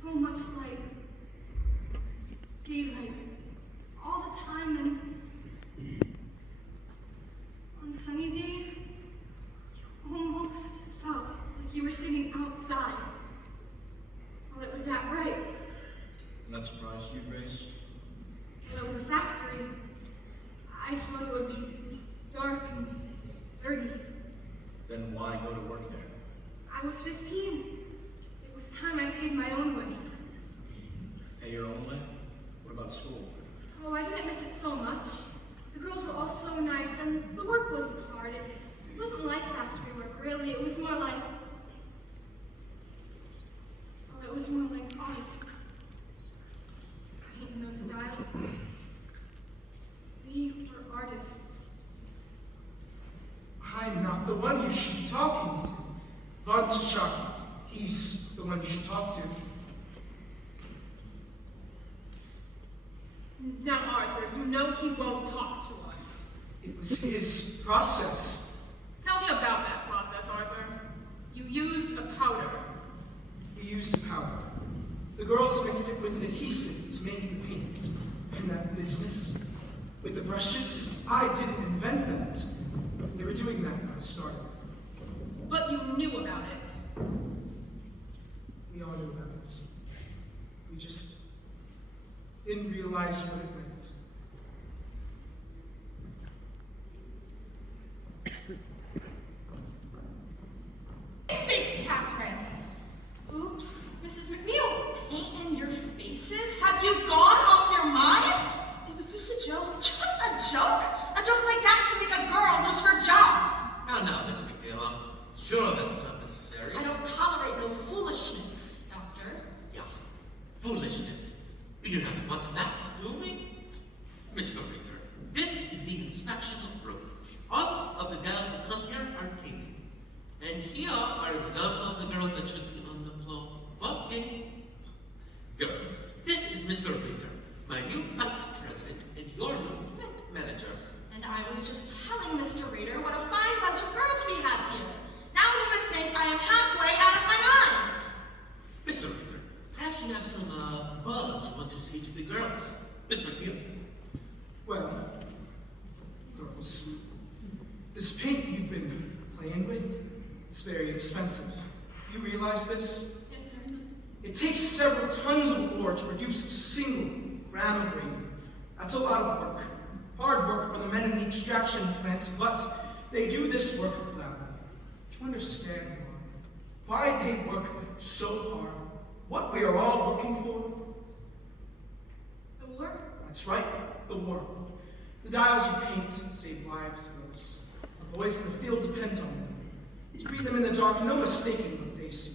so much light. Daylight. All the time, and on sunny days, you almost felt like you were sitting outside. Well, it was that bright. And that surprised you, Grace? Well, it was a factory. I thought it would be dark and dirty. Then why go to work there? I was 15. It was time I paid my own way. Pay your own way? What about school? Oh, I didn't miss it so much. The girls were all so nice, and the work wasn't hard. It wasn't like factory work, really. It was more like... Well, it was more like art. Painting those styles. We were artists. I'm not the one you should be talking to. Von Sashaki. He's the one you should talk to. Now, Arthur, you know he won't talk to us. It was his process. Tell me about that process, Arthur. You used a powder. We used a powder. The girls mixed it with an adhesive to make the paints. And that business, with the brushes, I didn't invent that. They were doing that when I started. But you knew about it. We all knew about it. We just didn't realize what it meant. Sakes, Catherine! Oops, Mrs. McNeil. Paint in your faces? Have you gone off your minds? It was just a joke. Just a joke? A joke like that can make a girl lose her job. Now, Miss McNeil, I'm sure that's not necessary. I don't tolerate no foolishness, Doctor. Yeah, foolishness. We do not want that, do we? Mr. Reader, this is the inspection room. All of the girls that come here are painting. And here are some of the girls that should be on the floor walking. Girls, this is Mr. Reader, my new vice president and your new plant manager. And I was just telling Mr. Reader what a fine bunch of girls we have here. Now he must think I am halfway out of my mind. Mr. Reader, perhaps you have some words you want to say to the girls. Miss McNeil. Well, girls, this paint you've been playing with, it's very expensive. You realize this? Yes, sir. It takes several tons of ore to produce a single gram of radium. That's a lot of work. Hard work for the men in the extraction plant, but they do this work gladly. You understand why they work so hard, what we are all working for? The war? That's right, the war. The dials you paint save lives, girls. The boys in the field depend on them. To read them in the dark, no mistaking what they see.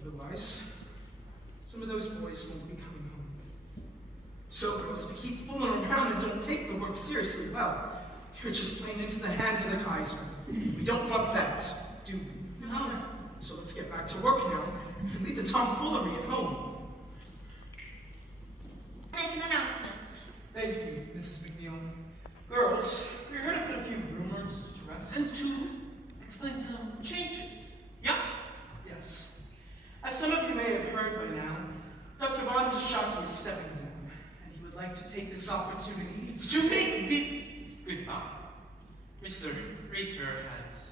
Otherwise, some of those boys won't be coming home. So, girls, if you keep fooling around and don't take the work seriously, well, you're just playing into the hands of the Kaiser. We don't want that, do we? No, sir. So let's get back to work now and leave the tomfoolery at home. Make an announcement. Thank you, Mrs. McNeil. Girls, we're here to put a few rumors to rest. And to explain some changes. Yeah? Yes. As some of you may have heard by now, Dr. Von Sashaki is stepping down, and he would like to take this opportunity To make the goodbye. Mr. Rater has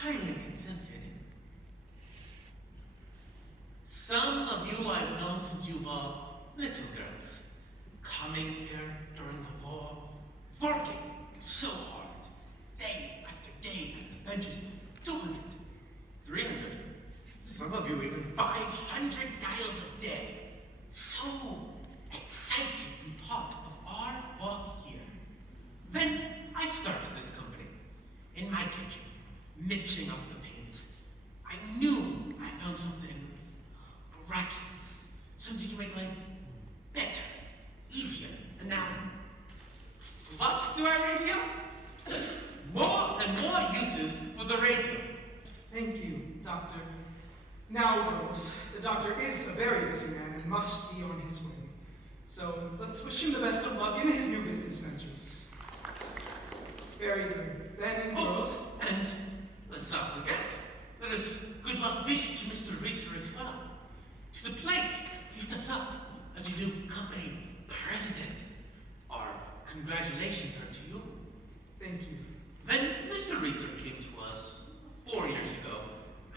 kindly consented. Some of you I've known since you were little girls, coming here during the war, working so hard, day after day at the benches, 200, 300, some of you even 500 dials a day. So excited to be part of our work here. Then I started this company, in my kitchen, mixing up the paints. I knew I found something miraculous, something to make life better, easier, and now, what do I read here? More and more uses for the radio. Thank you, Doctor. Now, girls, the doctor is a very busy man and must be on his way. So let's wish him the best of luck in his new business ventures. Very good. Then, girls, And let's not forget, let us good luck wish to Mr. Reater as well. To the plate, he steps up as your new company president. Our congratulations are to you. Thank you. When Mr. Ritter came to us 4 years ago,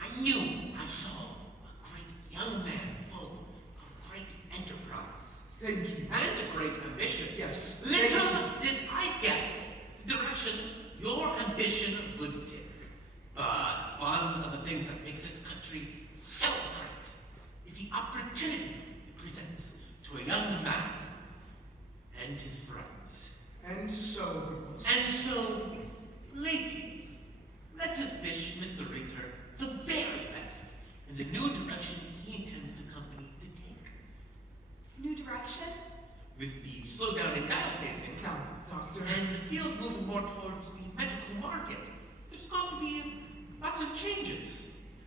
I knew I saw a great young man full of great enterprise Thank you. and a great ambition. Yes. Little did I guess the direction your ambition would take. But one of the things that makes this country so great is the opportunity it presents to a young man and his friends. And so, girls. And so, ladies, let us wish Mr. Ritter the very best in the new direction he intends the company to take. New direction? With the slowdown in dial vaping Now, Doctor. and the field moving more towards the medical market, there's going to be lots of changes.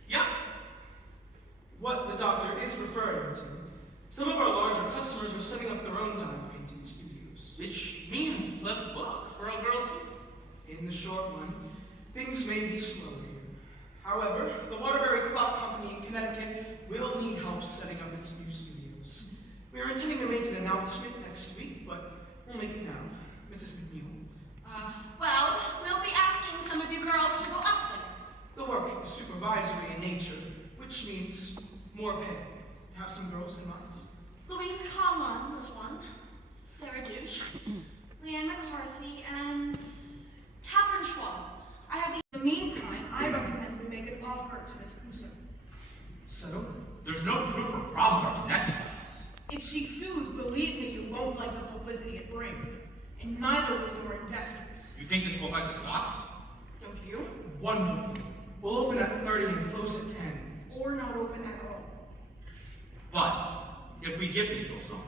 Yeah? What the doctor is referring to, some of our larger customers are setting up their own dial painting studios. Which means less work for our girls here. In the short run, things may be slow here. However, the Waterbury Clock Company in Connecticut will need help setting up its new studios. We are intending to make an announcement next week, but we'll make it now. Mrs. McNeil. Well, we'll be asking some of you girls to go up there. The work is supervisory in nature, which means more pay. Have some girls in mind? Louise Conlon was one, Sarah Douche, Leanne McCarthy, and Catherine Schwab. I have the In the meantime, I recommend we make an offer to Miss Hooser. So, There's no proof her problems are connected to us. If she sues, believe me, you won't like the publicity it brings. And neither will your investors. You think this will affect the stocks? Don't you? wonderful. We'll open at 30 and close at 10. Or not open at all. But if we give this girl something,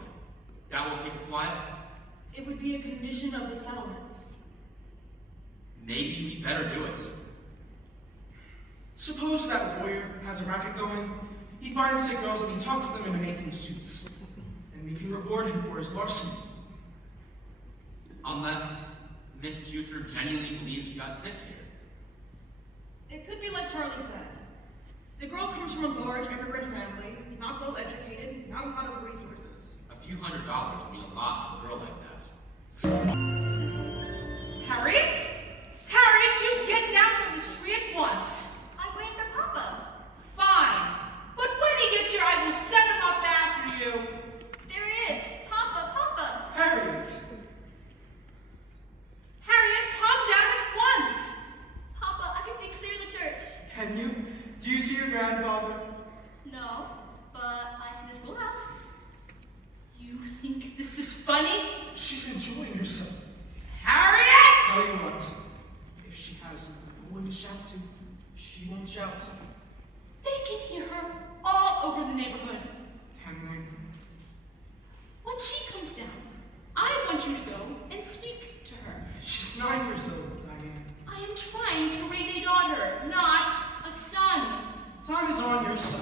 that will keep her quiet? It would be a condition of the settlement. Maybe we better do it. Suppose that lawyer has a racket going, he finds sick girls and he talks them into making suits. And we can reward him for his larceny. Unless Miss Cuser genuinely believes she got sick here. It could be like Charlie said. The girl comes from a large immigrant family, not well educated, not a lot of resources. A few $100s would mean a lot to a girl like that. Harriet? Harriet, you get down from the tree at once. I'm waiting for Papa. Fine. But when he gets here, I will set him up after you. There he is. Papa, Papa. Harriet! Harriet, calm down at once. Papa, I can see clear the church. Can you? Do you see your grandfather? No, but I see the schoolhouse. You think this is funny? She's enjoying herself. Harriet! Tell you what, if she has no one to shout to, she won't shout. They can hear her all over the neighborhood. Can they? When she comes down, I want you to go and speak to her. She's 9 years old, Diane. I am trying to raise a daughter, not a son. Time is on your side.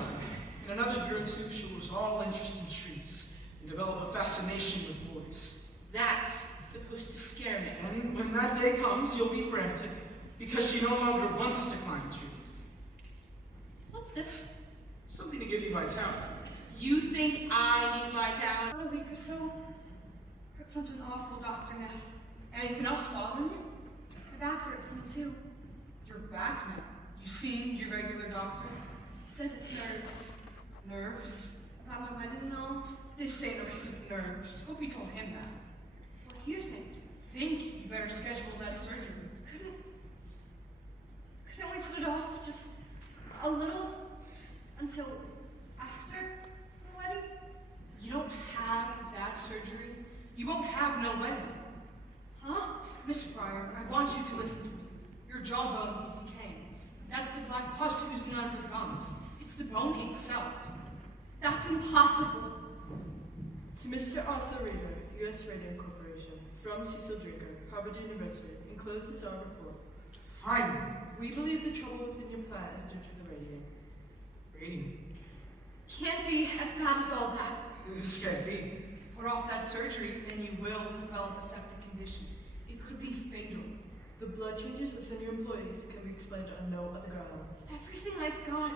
In another year or two, she'll lose all interest in trees and develop a fascination with boys. That's supposed to scare me. And when that day comes, you'll be frantic because she no longer wants to climb trees. What's this? Something to give you vitality. You think I need vitality? About a week or so. Heard something awful, Dr. Neff. Anything else bothering you? My back hurts some too. You're back now. You seen your regular doctor? He says it's nerves. Nerves? About my wedding and all. This ain't no case of nerves. Hope you told him that. What do you think? Think you better schedule that surgery. Couldn't we put it off just a little until after the wedding? You don't have that surgery. You won't have no wedding. Huh? Miss Fryer, I want you to listen to me. Your jawbone is decaying. That's the black pus oozing out of your gums. It's the bone itself. That's impossible. To Mr. Arthur Reader, U.S. Radio Corporation, from Cecil Drinker, Harvard University, enclosed is our report. Finally, We believe the trouble within your plant is due to the radium. Radiant. Can't be as bad as all that. This can't be. Put off that surgery and you will develop a septic condition. It could be fatal. The blood changes within your employees can be explained on no other grounds. Everything I've got,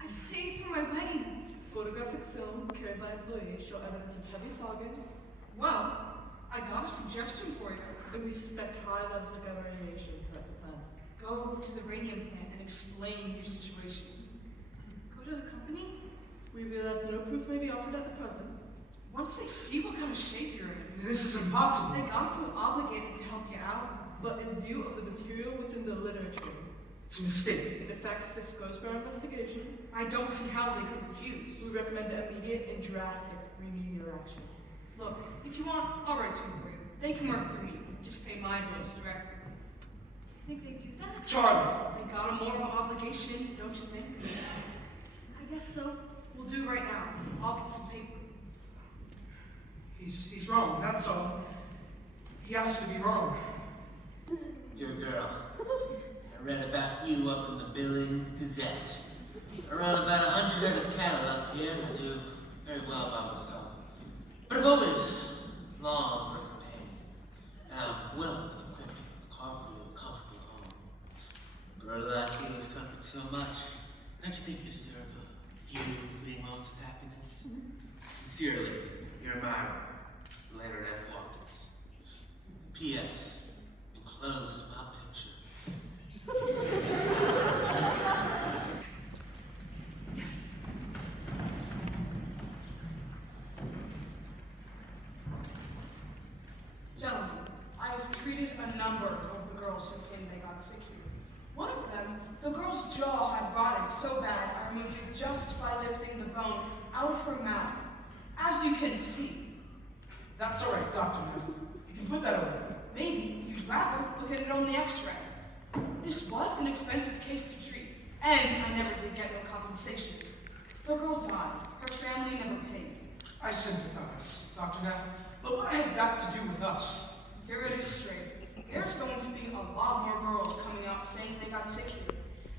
I've saved for my wedding. photographic film carried by employees show evidence of heavy fogging, Well, I got a suggestion for you. and we suspect high levels of gamma radiation throughout the plant. Go to the radium plant and explain your situation. Go to the company? We realize no proof may be offered at the present. Once they see what kind of shape you're in, This is impossible. they gotta feel obligated to help you out. But in view of the material within the literature, It's a mistake. and the facts disclosed by our investigation, I don't see how they could refuse. we recommend immediate and drastic remedial action. Look, if you want, I'll write to them for you. They can work through me. Just pay my bills directly. You think they do that? Charlie! They got a moral obligation, don't you think? I guess so. We'll do it right now. I'll get some paper. He's wrong, that's all. He has to be wrong. Your girl. I read about you up in the Billings Gazette. Around about 100 head of cattle up here, I do very well by myself. But I've always longed for a companion, and I'm willing to equip you with a car for you, a comfortable home. A girl like you has suffered so much. Don't you think you deserve a few fleeting moments of happiness? Sincerely, your admirer, Leonard F. Watkins. P.S. Enclosed is my picture. Gentlemen, I have treated a number of the girls who claim they got sick here. One of them, the girl's jaw had rotted so bad I removed it just by lifting the bone out of her mouth. As you can see, That's all right, Dr. Neff. You can put that away. maybe you'd rather look at it on the x-ray. This was an expensive case to treat, and I never did get no compensation. The girl died. Her family never paid. I sympathize, Dr. Neff, but what has that to do with us? Here it is straight. There's going to be a lot more girls coming out saying they got sick here.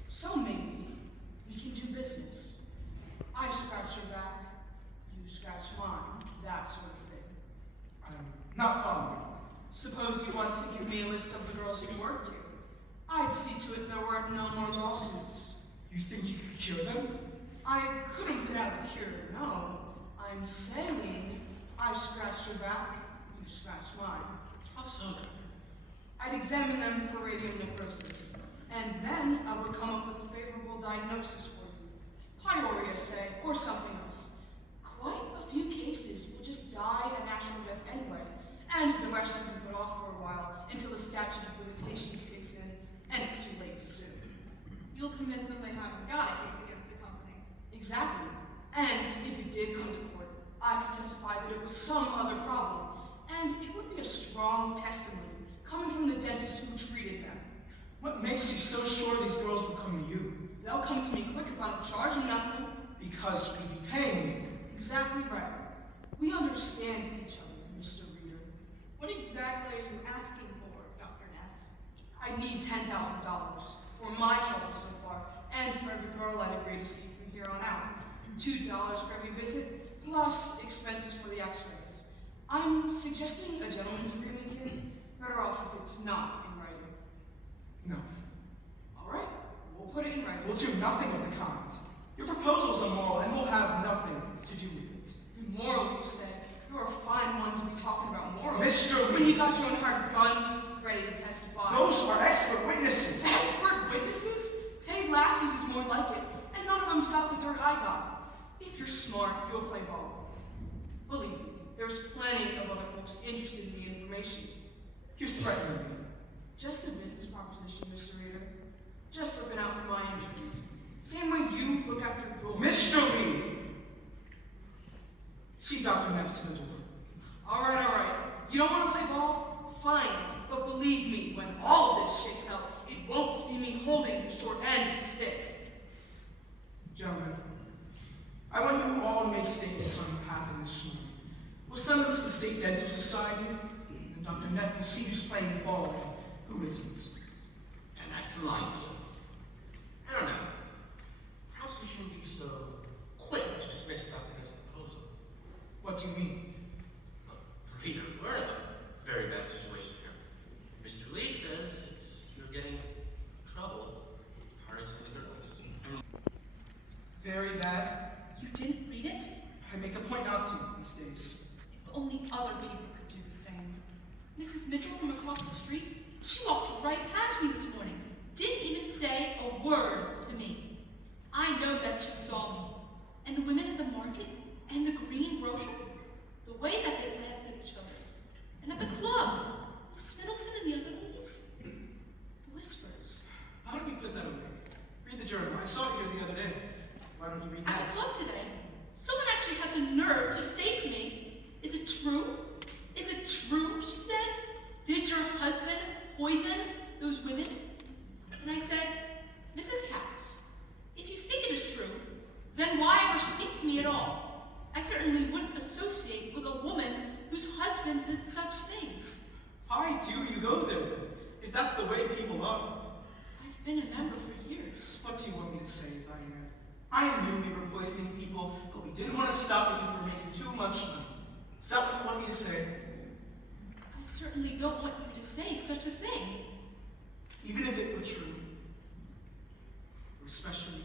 So maybe we can do business. I scratch your back, you scratch mine, that sort of thing. I'm not following. Suppose you want to give me a list of the girls you worked here. I'd see to it there weren't no more lawsuits. You think you could cure them? I couldn't put out a cure, no. I'm saying I scratch your back, you scratch mine. How so? I'd examine them for radionecrosis, and then I would come up with a favorable diagnosis for you. Pyorrhea, say, or something else. Quite a few cases will just die a natural death anyway, and the rest will be put off for a while until the statute of limitations kicks in, and it's too late to sue. You'll convince them they haven't got a case against the company. Exactly. And if it did come to court, I could testify that it was some other problem, and it would be a strong testimony coming from the dentist who treated them. What makes you so sure these girls will come to you? They'll come to me quick if I don't charge them nothing. Because we'd be paying you. Exactly right. We understand each other, Mr. Reader. What exactly are you asking for, Dr. Neff? I need $10,000 for my trouble so far, and for every girl I'd agree to see from here on out. $2 for every visit, plus expenses for the x-rays. I'm suggesting a gentleman's agreement here. Better off if it's not in writing. No. All right, we'll put it in writing. We'll do nothing of the kind. Your proposal's immoral, and we'll have nothing to do with it. Moral, you say? You're a fine one to be talking about morals. Mr. When Lee. you got your own hard guns ready to testify. Those are expert witnesses. Expert witnesses? Paid lackeys is more like it, and none of them's got the dirt I got. If you're smart, you'll play ball. Believe me, there's plenty of other folks interested in the information. You're threatening me. Just a business proposition, Mr. Reader. Just looking out for my interests. Same way you look after yours. Mr. Lee! See Dr. Neff to the door. All right. You don't want to play ball? Fine. But believe me, when all of this shakes out, it won't be me holding the short end of the stick. Gentlemen, I want you all to make statements on what happened this morning. We'll send them to the State Dental Society, and Dr. Neff will see who's playing ball and who isn't. And that's an idea. I don't know. Perhaps we shouldn't be so quick to dismiss Dr. Neff's proposal. What do you mean? Reader, we're in a very bad situation here. Mr. Lee says you're getting in trouble hurting some of the girls. Very bad. You didn't read it? only other people could do the same. Mrs. Mitchell from across the street, she walked right past me this morning. Didn't even say a word to me. I know that she saw me. And the women at the market, and the greengrocer, the way that they glanced at each other. And at the club, Mrs. Middleton and the other ladies. The whispers. Why don't you put that away? Read the journal. I saw it here the other day. Why don't you read At that? the club today, someone actually had the nerve to say to me, "Is it true? Is it true?" she said. "Did your husband poison those women?" And I said, "Mrs. Capps, if you think it is true, then why ever speak to me at all? I certainly wouldn't associate with a woman whose husband did such things." Why do you go there, then? If that's the way people are. I've been a member for years. What do you want me to say, Diane? I knew we were poisoning people, but we didn't want to stop because we were making too much money. Is that what you want me to say? I certainly don't want you to say such a thing. Even if it were true. Or especially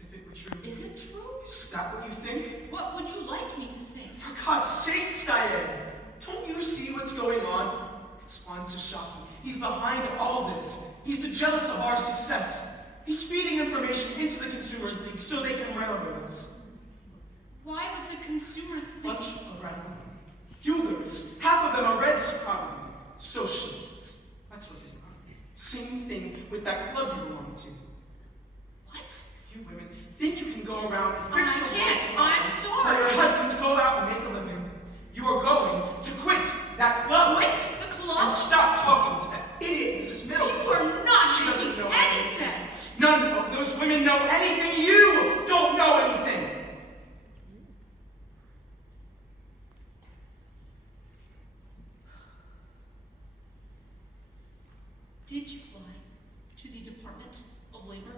if it were true. Is it true? Is that what you think? What would you like me to think? For God's sakes, Diane! Don't you see what's going on? It's Juan Sashaki. He's behind all this. He's been jealous of our success. He's feeding information into the Consumers League so they can railroad us. Why would the consumers think? Bunch of radical do-gooders. Half of them are Reds, probably. Socialists. That's what they are. Same thing with that club you belong to. What? You women think you can go around and fix I the can't. world's I'm problems sorry. while your husbands go out and make a living. You are going to quit that club. Quit the And club? stop talking to that idiot, Mrs. Middleton. You are not She doesn't making know any anything. sense. None of those women know anything. You don't know anything. Did you lie to the Department of Labor?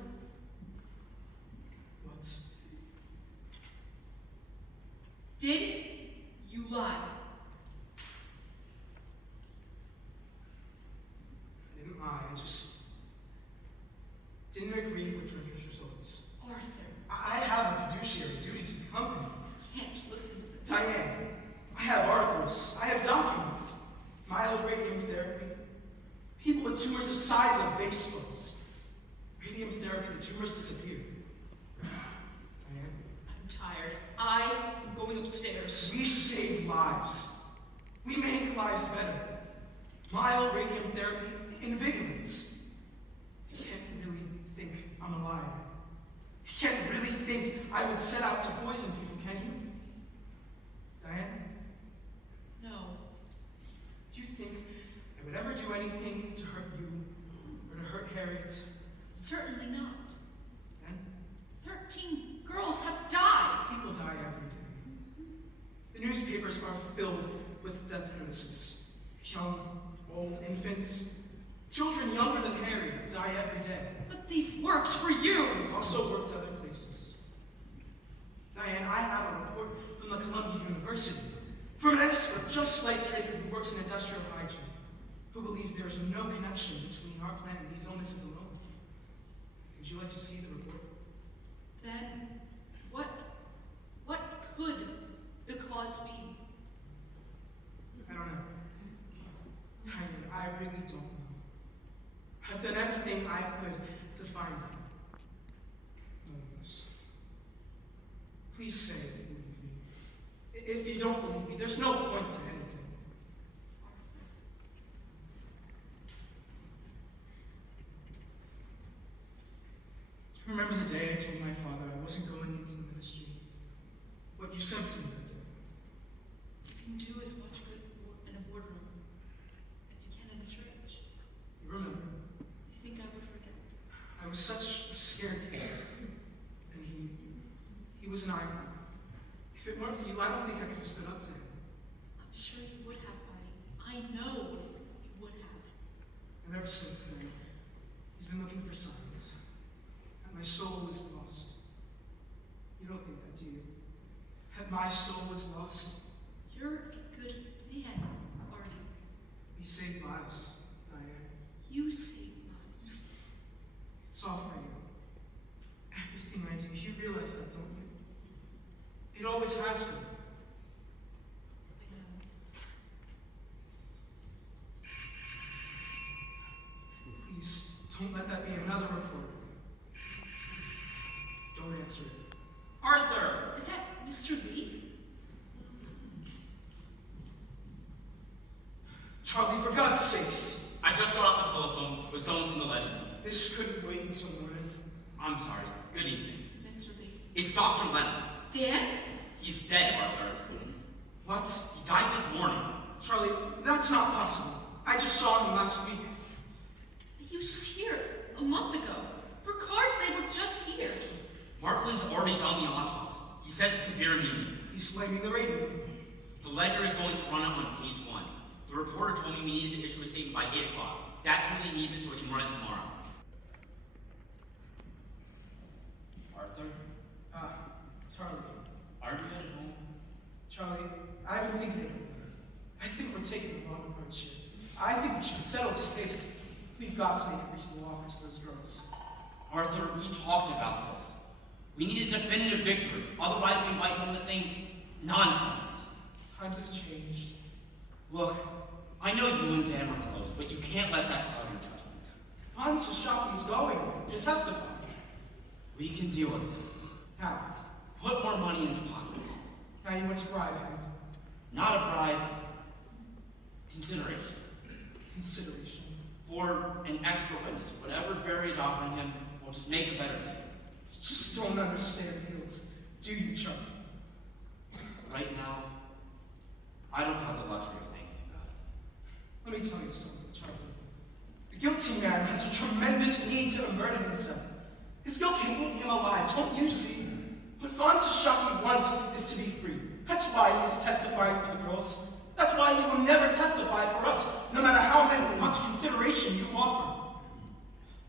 What? Did you lie? I didn't lie. I just didn't agree with Drinker's results. Arthur, I have a fiduciary duty to the company. I can't listen to this. Diane, I have articles. I have documents. Mild radium therapy. People with tumors the size of baseballs. Radium therapy, the tumors disappear. Diane, I'm tired. I am going upstairs. we save lives. We make lives better. Mild radium therapy invigorates. You can't really think I'm a liar. You can't really think I would set out to poison people, can you? Diane, No. do you think I would ever do anything to hurt you or to hurt Harriet? Certainly not. Then 13 girls have died. people die every day. The newspapers are filled with death notices. Young, old, infants, children younger than Harriet die every day. But they've worked for you. I've also worked other places. Diane, I have a report from the Columbia University, from an expert just like Draker who works in industrial hygiene, who believes there is no connection between our plant and these illnesses alone. Would you like to see the report? Then what could the cause be? I don't know. Diane, I really don't know. I've done everything I could to find out. No one knows. Please say that you believe me. If you don't believe me, there's no point to anything. Remember the day I told my father I wasn't going into the ministry? What you said to me that day. You can do as much good in a boardroom as you can in a church. You remember? You think I would forget? I was such a scared kid. And he was an icon. If it weren't for you, I don't think I could have stood up to him. I'm sure you would have, Marty. I know you would have. And ever since then, he's been looking for signs. And my soul is lost. You don't think that, do you? That my soul is lost? You're a good man, Marty. We save lives, Diane. You save lives. It's all for you. Everything I do, you realize that, don't you? It always has been. I know. Charlie, for God's sakes. I just got off the telephone with someone from the Ledger. This couldn't wait until morning. I'm sorry. Good evening. Mr. Lee. It's Dr. Lennon. Dan? He's dead, Arthur. What? He died this morning. Charlie, that's not possible. I just saw him last week. He was just here a month ago. For cards, they were just here. Markland's already done the autopsy. He says it's severe anemia. He's blaming the radio. The Ledger is going to run it on page 1. The reporter told me we needed to issue a statement by 8 o'clock. That's when he needs it so we can run it tomorrow. Arthur, Charlie. aren't you headed home? Charlie, I've been thinking about it. I think we're taking the wrong approach here. I think we should settle this case. We've got to make a reasonable offer to those girls. Arthur, we talked about this. We need a definitive victory. Otherwise, we invite some of the same nonsense. Times have changed. Look, I know you and Dan are close, but you can't let that cloud your judgment. Hans Shashaki is going to testify. We can deal with it. How? Put more money in his pocket. Now you want to bribe him. Not a bribe. Consideration. Consideration. For an expert witness. Whatever Barry's offering him, we'll just make a better deal. You just don't understand guilt, do you, Charlie? Right now, I don't have the luxury of thinking about it. Let me tell you something, Charlie. The guilty man has a tremendous need to murder himself. His guilt can eat him alive, don't you see? What Francis Shaki wants is to be free. That's why he is testifying for the girls. That's why he will never testify for us, no matter how much consideration you offer.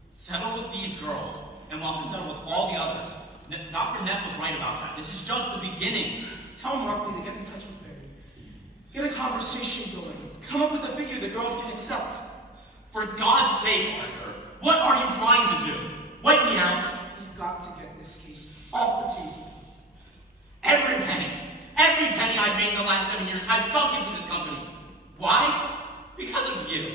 Settle with these girls, and we'll have to settle with all the others. Dr. Neff was right about that. This is just the beginning. Tell Markley to get in touch with Barry. Get a conversation going. Come up with a figure the girls can accept. For God's sake, Arthur, what are you trying to do? Wait me out. We've got to get this case off the table. Every penny I've made in the last 7 years, I've sunk into this company. Why? Because of you.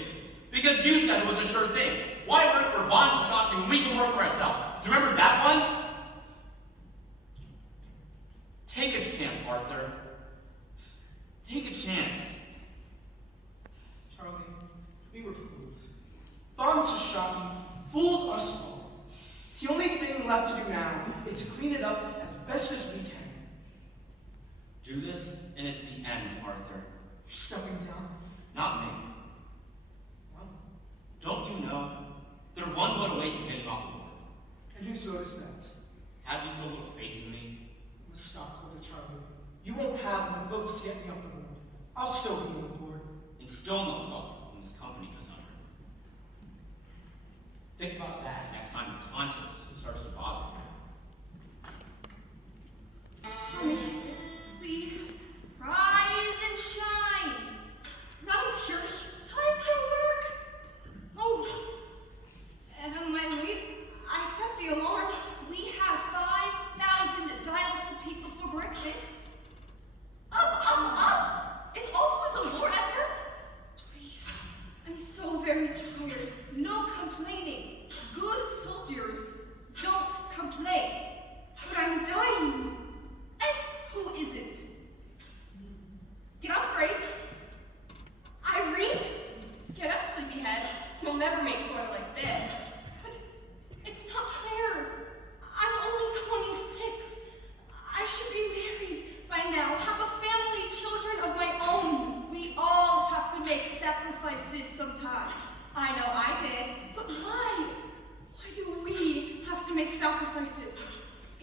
Because you said it was a sure thing. Why work for Bond to Shocking when we can work for ourselves? Do you remember that one? Take a chance, Arthur. Take a chance. Charlie, we were fooled. Von Shashaki fooled us all. The only thing left to do now is to clean it up as best as we can. Do this, and it's the end, Arthur. You're stepping down. Not me. Well, Don't you know? They're one vote away from getting off the board. and whose vote is that? Have you so little faith in me? I'm a stockholder, Charlie. You won't have enough votes to get me off the board. I'll still be on the board. And still on the hook when this company goes under. Think about that next time your conscience starts to bother you. Tommy, please. Rise and shine! Not your time for work. Oh, am I late? I set the alarm. We have 5,000 dials to peak before breakfast. Up! It's always a war effort. Please, I'm so very tired. No complaining. Good soldiers don't complain. But I'm dying. And who isn't? Get up, Grace. Irene? Get up, sleepyhead. You'll never make water like this. But it's not fair. I'm only 26. I should be married by now, have a family, children of my own. We all have to make sacrifices sometimes. I know I did. But why? Why do we have to make sacrifices?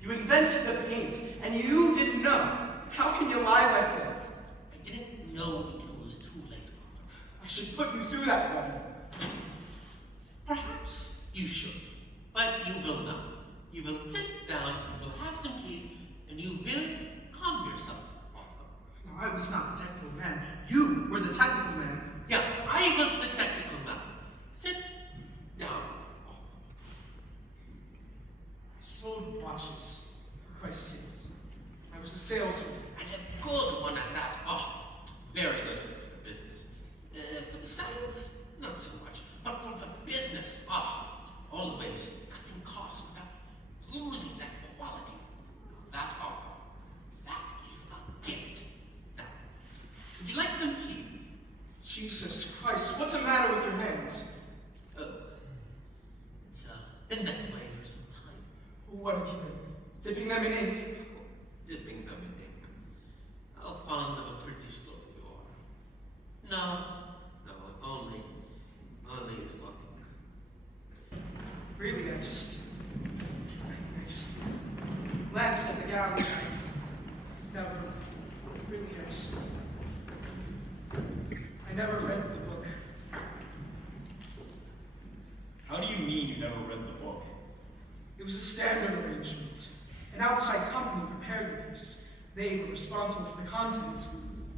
You invented the paint, and you didn't know. How can you lie like that? I didn't know until it was too late, Arthur. I should put you through that one. Perhaps you should, but you will not. You will sit down, you will have some tea, and you will calm yourself, Arthur. No, I was not the technical man. You were the technical man. Yeah, I was the technical man. Sit down, Arthur. I sold watches, for Christ's sakes. I was a salesman. And a good one at that. Oh, very good for the business. For the science, not so much. But for the business, always cutting costs without losing that quality. That offer, that is a gift. Now, would you like some tea? Jesus Christ, what's the matter with your hands? It's been that way for some time. What have you been? Dipping them in ink? Dipping them in ink. How fond of a pretty story you are. No, if only it's for ink. Really, I just glanced at the gallery. I never read the book. How do you mean you never read the book? It was a standard arrangement. An outside company prepared the piece. They were responsible for the content.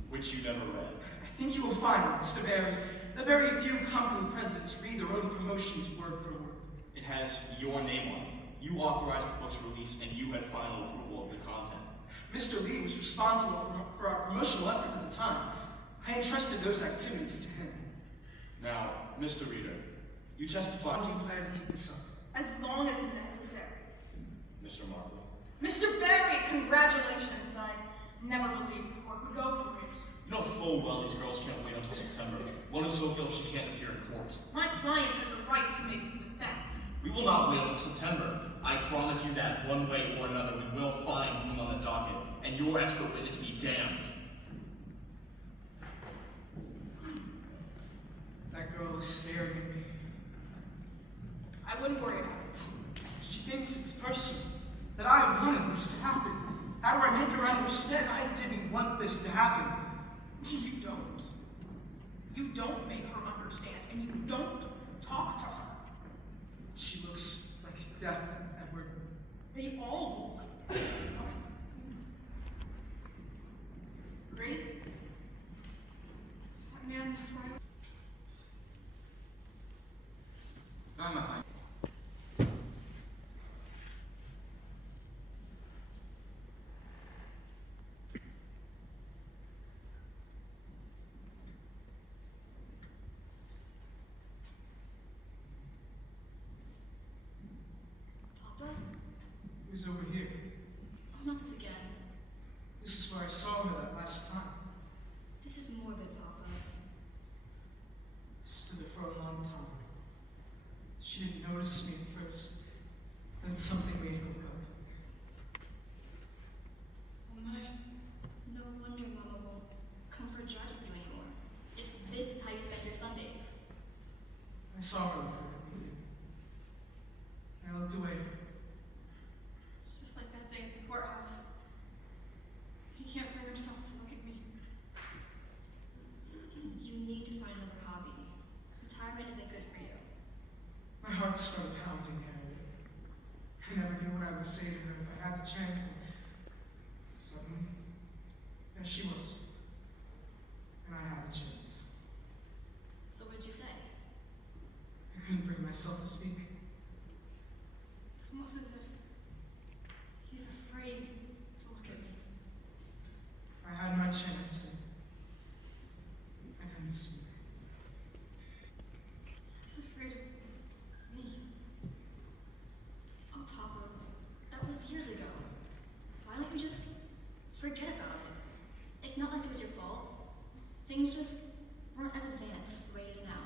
Which you never read. I think you will find, Mr. Barry, that very few company presidents read their own promotions word for word. It has your name on it. You authorized the book's release, and you had final approval of the content. Mr. Lee was responsible for our promotional efforts at the time. I entrusted those activities to him. Now, Mr. Reader, you testified How do to you plan to keep this up? As long as necessary. Mr. Markle. Mr. Barry, congratulations. I never believed the court would go through it. You know full well these girls can't wait until September. One is so ill she can't appear in court. My client has a right to make his defense. We will not wait until September. I promise you that one way or another we will find room on the docket, and your expert witness be damned. That girl is staring at me. I wouldn't worry about it. She thinks it's personal, that I wanted this to happen. How do I make her understand I didn't want this to happen? You don't. You don't make her understand, and you don't talk to her. She looks like death, Edward. They all look like death. Grace? That man, Miss Riley? I'm fine. Papa? Who's over here? Oh, not this again. This is where I saw her that last time. This is morbid, Papa. Stood there for a long time. She didn't notice me at first. Then something made her look up. Oh my. No wonder Mama won't come for drives with you anymore. If this is how you spend your Sundays. I saw her look at me. I looked away. It's just like that day at the courthouse. He can't bring himself to look at me. You need to find another hobby. Retirement isn't good for you. My heart started pounding, Harriet. I never knew what I would say to her if I had the chance. And suddenly, there she was. And I had the chance. So what did you say? I couldn't bring myself to speak. It's almost as if he's afraid to look at me. I had my chance, and I couldn't speak. He's afraid of me. Oh, Papa, that was years ago. Why don't you just forget about it? It's not like it was your fault. Things just weren't as advanced the way it is now.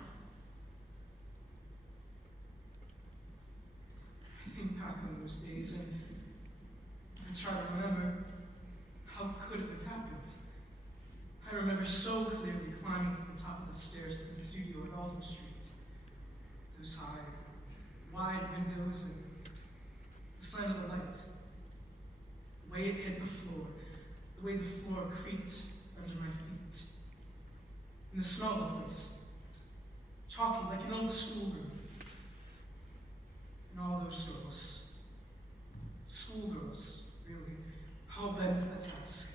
I think back on those days, and I try to remember how could it have happened. I remember so clearly climbing to the top of the stairs to the studio at Alden Street. Those high, wide windows and the sight of the light. The way it hit the floor, the way the floor creaked under my feet. And the smell of the place, chalky like an old schoolroom. And all those girls, schoolgirls, really, all bent to the task.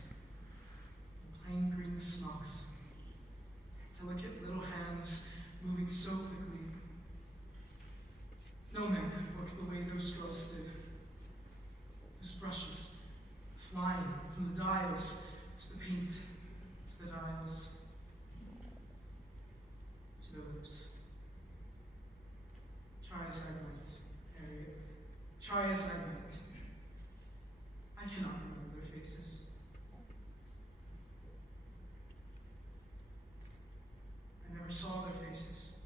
In plain green smocks, delicate little hands moving so quickly. No man could work the way those girls did. Those brushes flying from the dials to the paint, to the dials, to the lips. Try as I might, Harriet. Try as I might. I cannot remember their faces. I saw their faces.